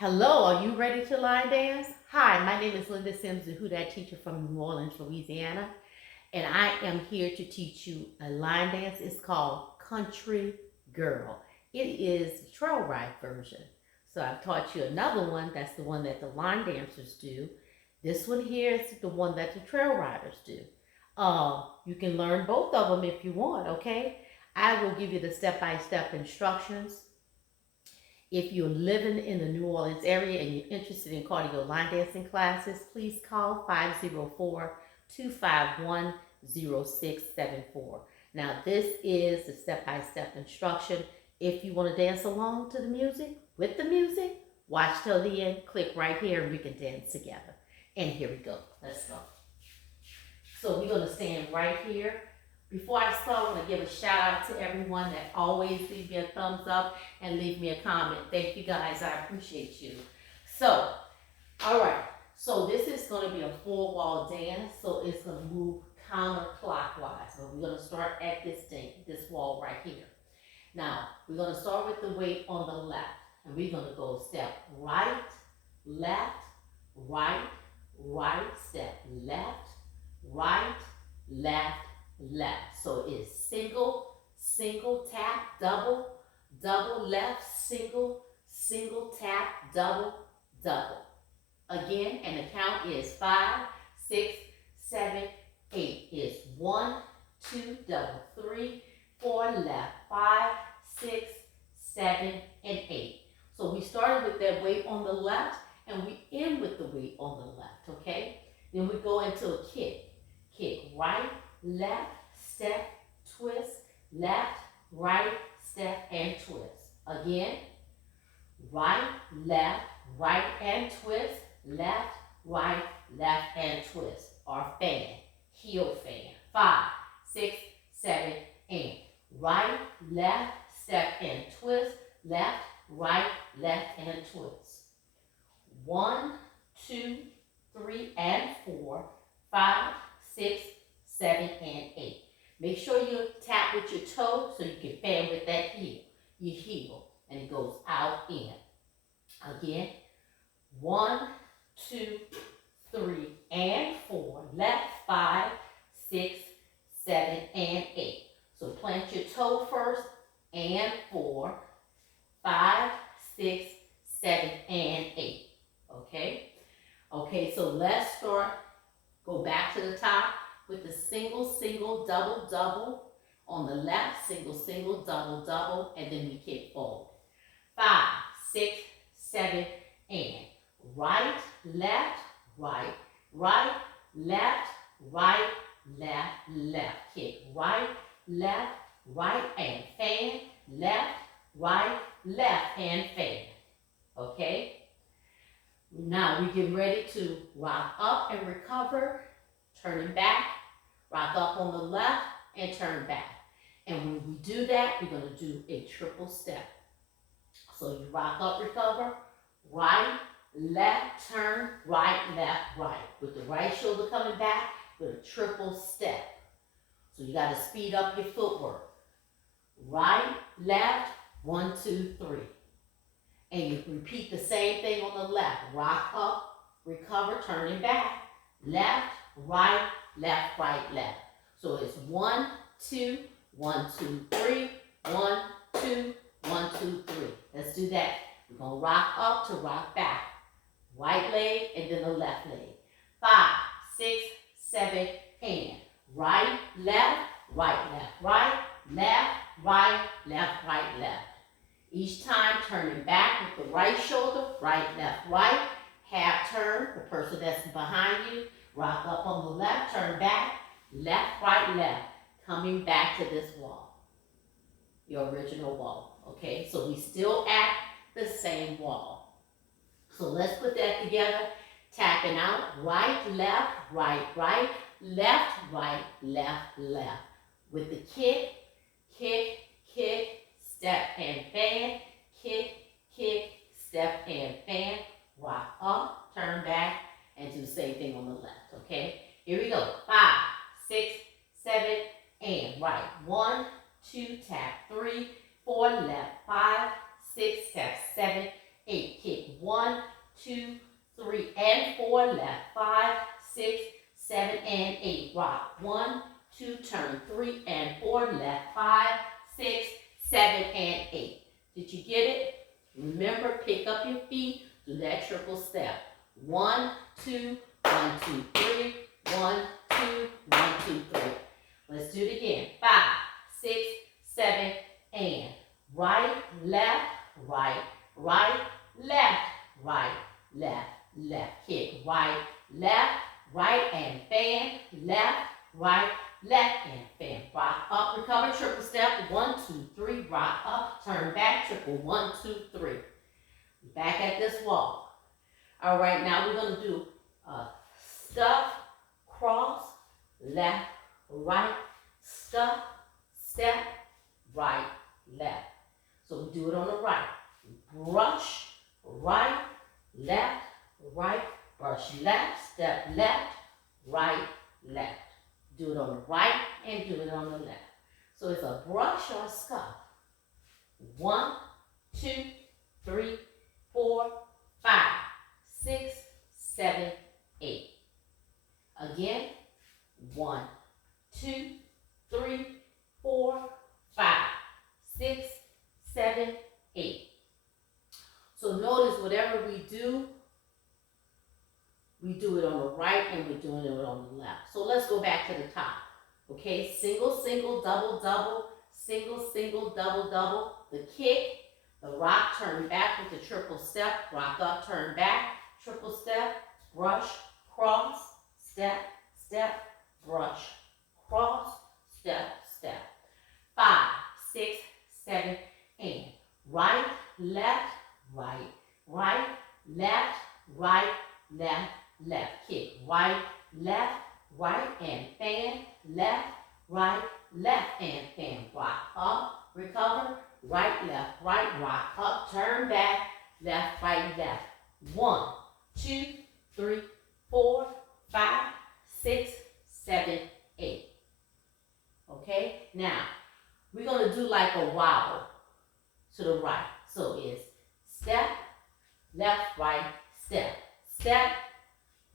Hello, are you ready to line dance? Hi, my name is Linda Sims, the Who Dat teacher from New Orleans, Louisiana, and I am here to teach you a line dance. It's called Country Girl. It is the Trailride version. So I've taught you another one. That's the one that the line dancers do. This one here is the one that the trail riders do. You can learn both of them if you want, okay? I will give you the step-by-step instructions. If you're living in the New Orleans area and you're interested in cardio line dancing classes, please call 504-251-0674. Now, this is the step-by-step instruction. If you want to dance along to the music, with the music, watch till the end, click right here, and we can dance together. And here we go. Let's go. So we're going to stand right here. Before I start, I want to give a shout out to everyone that always leave me a thumbs up and leave me a comment. Thank you guys. I appreciate you. So, all right. So this is going to be a four wall dance. So it's going to move counterclockwise. So we're going to start at this wall right here. Now, we're going to start with the weight on the left. And we're going to go step right, left, right, right, step left, right, left, left. So it's single, single tap, double, double left, single, single tap, double, double. Again, and the count is 5, 6, 7, 8. It's 1, 2, double, 3, 4, left, 5, 6, 7, and 8. So we started with that weight on the left, and we end with the weight on the left, okay? Then we go into a kick. Kick right, left, step, twist, left, right, step, and twist. Again, right, and twist, left, and twist. Or fan, heel fan. 5, 6, 7, and right, left, step, and twist, left, right, and twist. 1, 2, 3, and 4, 5, 6, 7, and 8. Make sure you tap with your toe so you can fan with that heel. Your heel, and it goes out in. Again, 1, 2, 3, and 4. Left, 5, 6, 7, and 8. So plant your toe first, and 4, 5, 6, 7, and 8. Okay? Okay, so let's start. Go back to the top with the single, single, double, double. On the left, single, single, double, double, and then we kick forward. 5, 6, 7, and right, left, right, right, left, right, left. Kick right, and fan, left, right, and fan. Okay? Now we get ready to rock up and recover, turning back, rock up on the left, and turn back. And when we do that, we're going to do a triple step. So you rock up, recover, right, left, turn, right. With the right shoulder coming back with a triple step. So you got to speed up your footwork. Right, left, 1, 2, 3. And you repeat the same thing on the left. Rock up, recover, turning back. Left, right, left. So it's 1, 2, 1, 2, 3. 1, 2, 1, 2, 3. Let's do that. We're going to rock up to rock back. Right leg and then the left leg. 5, 6, 7, and right, left, right, left. Each time turning back with the right shoulder, right. Half turn, the person that's behind you, rock up on the left, turn back, left. Coming back to this wall, your original wall, okay? So we still at the same wall. So let's put that together, tapping out, right, left, left, left. With the kick, step and fan, kick, step and fan, rock up, turn back, and do the same thing on the left, okay? Here we go, 5, 6, 7, and right. 1, 2, tap 3, 4, left, 5, 6, tap 7, 8, kick 1, 4, left 5, 6, 7, and 8. Rock 1, 2, turn 3 and 4, left 5, 6, 7, and 8. Did you get it? Remember, pick up your feet, do that triple step. 1, 2, 1, 2, 3, 1, 2, 1, 2, 3. Let's do it again. 5, 6, 7, and right, left, right, right, left, right, left, left. Kick right, right, and fan, left, right, left, and fan. Rock up, recover, triple step. 1, 2, 3, rock up, turn back, triple. 1, 2, 3. Back at this wall. All right, now we're going to do stuff, cross, left, right, stuff, step, right, left. So we do it on the right. Brush, right, left, brush left, step left, right, left. Do it on the right and do it on the left. So it's a brush or a scuff. 1, 2, 3, 4, 5, 6, 7, 8. Again, 1, 2, 3, 4, 5, 6, 7, 8. So notice whatever we do it on the right and we're doing it on the left. So let's go back to the top. Okay, single, single, double, double, single, single, double, double. The kick, the rock, turn back with the triple step, rock up, turn back, triple step, brush, cross, step, step, brush, cross, step, step. 5, 6, 7, and right, left, right, right, left, right, left, left. Kick right, and fan, left, right, and fan. Rock up, recover, right, rock up, turn back, left, right, left. 1, 2, 3, 4, 5, 6, 7, 8. Okay, now we're going to do like a wobble to the right. So it's step, left, right, step, step,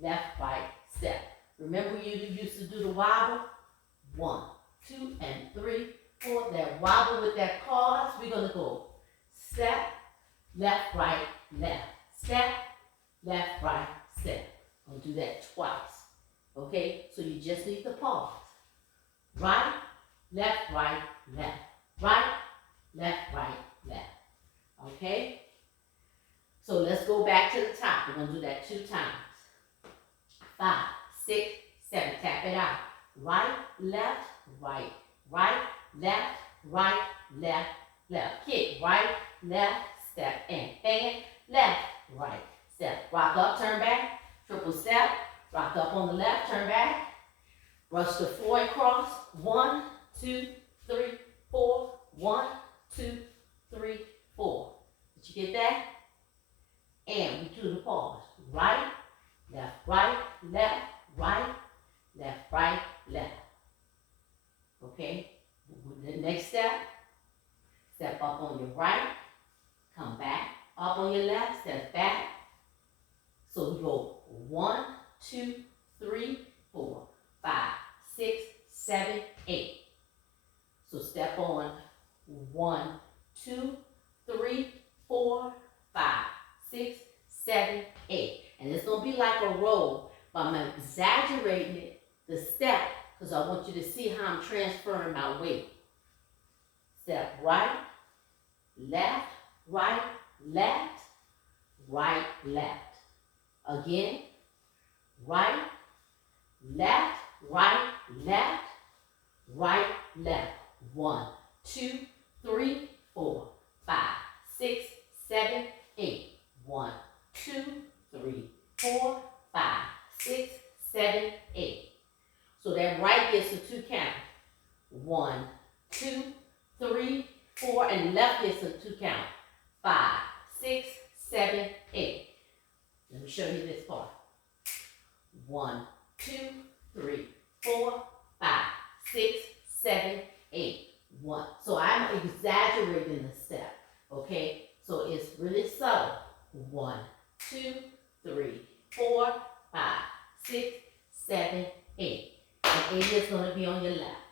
left, right, step. Remember you used to do the wobble? 1, 2, and 3, 4. That wobble with that pause, we're going to go step, left, right, left. Step, left, right, step. I'm going to do that twice. Okay, so you just need to pause. Right, left, left. Right, left, left. Okay? So let's go back to the top. We're going to do that 2 times. 5, 6, 7. Tap it out. Right, left, right, left, left. Kick right, left, step, and fan, left, right, step. Rock up, turn back, triple step. Rock up on the left, turn back. Brush the floor and cross. 1, 2, 3, 4. 1, 2, 3, 4. Did you get that? And we do the pause. Right, left, left, left. Okay? The next step, step up on your right, come back, up on your left, step back. So we go 1, 2, 3, 4, 5, 6, 7, 8. So step on 1, 2, 3, 4, 5, 6, 7, 8. And it's going to be like a roll, but I'm exaggerating it, the step, because I want you to see how I'm transferring my weight. Step right, left, left. Again, right, left, left. 1, 2, 3, 4, 5, 6, 7, 8. 1, 2, 3, 4, 5, 6, 7, 8. So that right gets a 2 count. 1, 2, 3, 4, and left gets a 2 count. 5, 6, 7, 8. Let me show you this part. 1, 2, 3, 4, 5, 6, 7, 8. 1. So I'm exaggerating the step. Okay? So it's really subtle. 1, 2, 3, 4, 5, 6, 7, 8. And 8 is going to be on your left.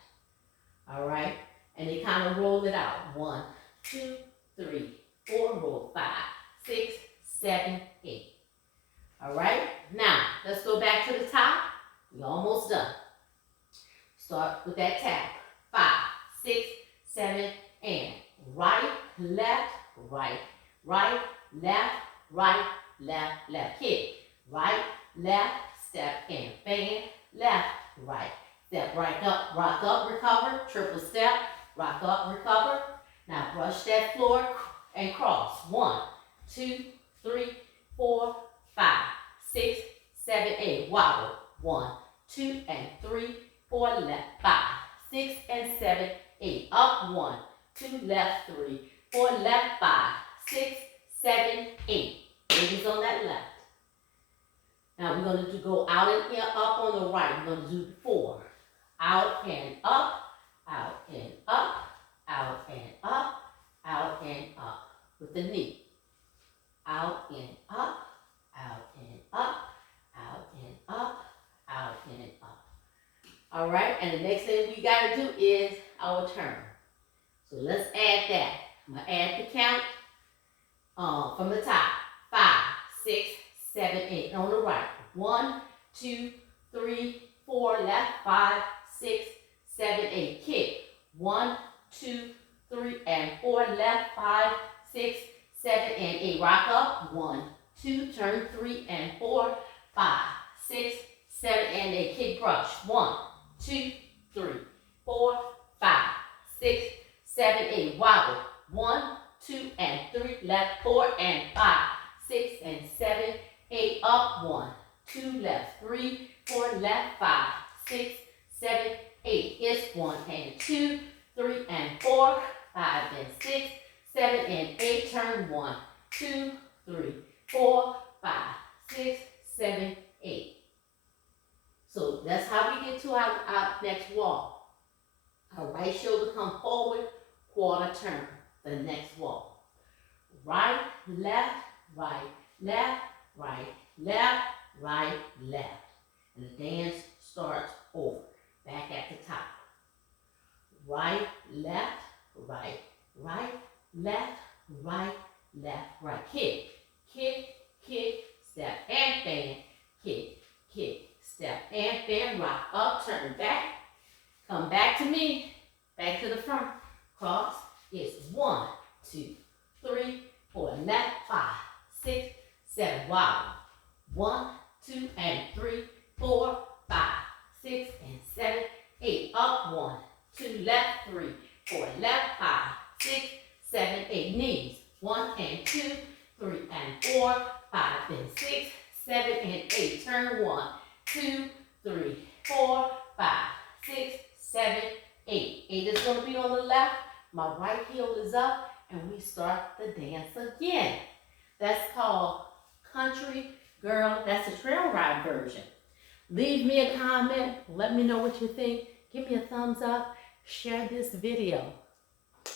All right? And they kind of roll it out. 1, 2, 3, 4, roll 5, 6, 7, 8. All right? Now, let's go back to the top. We're almost done. Start with that tap. 5, 6, 7, and right, left, right, right, left, right, left, left. Kick. Right, left, step and fan, left, right. Step right up, rock up, recover, triple step, rock up, recover. Now brush that floor and cross. 1, 2, 3, 4, 5, 6, 7, 8. Wobble. 1, 2, and 3, 4, left, 5, 6, and 7, 8. Up. 1, 2, left, 3, 4, left, 5, 6, 7, 8. Fingers on that left. Now we're going to go out and up on the right. We're going to do 4. Out and up, out and up, out and up, out and up. With the knee. Out and up, out and up, out and up, out and up. All right, and the next thing we got to do is our turn. So let's add that. I'm going to add the count from the top. 5, 6, 7, 8. On the right. 1, 2, 3, 4, left, 5, 6, 7, 8. Kick. 1, 2, 3, and 4, left, 5, 6, 7, and 8. Rock up. 1, 2, turn 3 and 4, 5, 6, 7, and 8. Kick brush. 1, 2, 3, 4, 5, 6, 7, 8. Wobble. 1, 2, and 3, left, 4, and 5, 6, and 7, 8. Up. 1, 2, left, 3, 4, left, 5, 6, 7, 8. It's 1 and 2, 3 and 4, 5 and 6, 7 and 8. Turn 1, 2, 3, 4, 5, 6, 7, 8. So that's how we get to our next wall. Our right shoulder come forward, quarter turn, the next wall. Right, left, right, left, right, left, right, left. And the dance starts over. Back at the top. Right, left, right, right, left, right, left, right. Kick, kick, kick, step and fan. Kick, kick, step and fan. Rock up, turn back. Come back to me. Back to the front. Cross. It's 1, 2, 3, 4. Left, 5, 6, 7. Wobble. 1, 2, and 3, 4, 5, 6, and 7, 8. Up. 1, 2, left, 3, 4, left, 5, 6, 7, 8. Knees. 1 and 2, 3 and 4, 5 and 6, 7 and 8. Turn 1, 2, 3, 4, 5, 6, 7, 8. 8 is going to be on the left. My right heel is up, and we start the dance again. That's called Country Girl. That's the Trailride version. Leave me a comment. Let me know what you think. Give me a thumbs up. Share this video.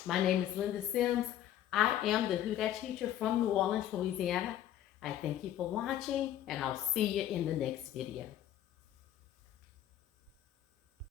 My name is Linda Sims. I am the Who Dat teacher from New Orleans, Louisiana. I thank you for watching, and I'll see you in the next video.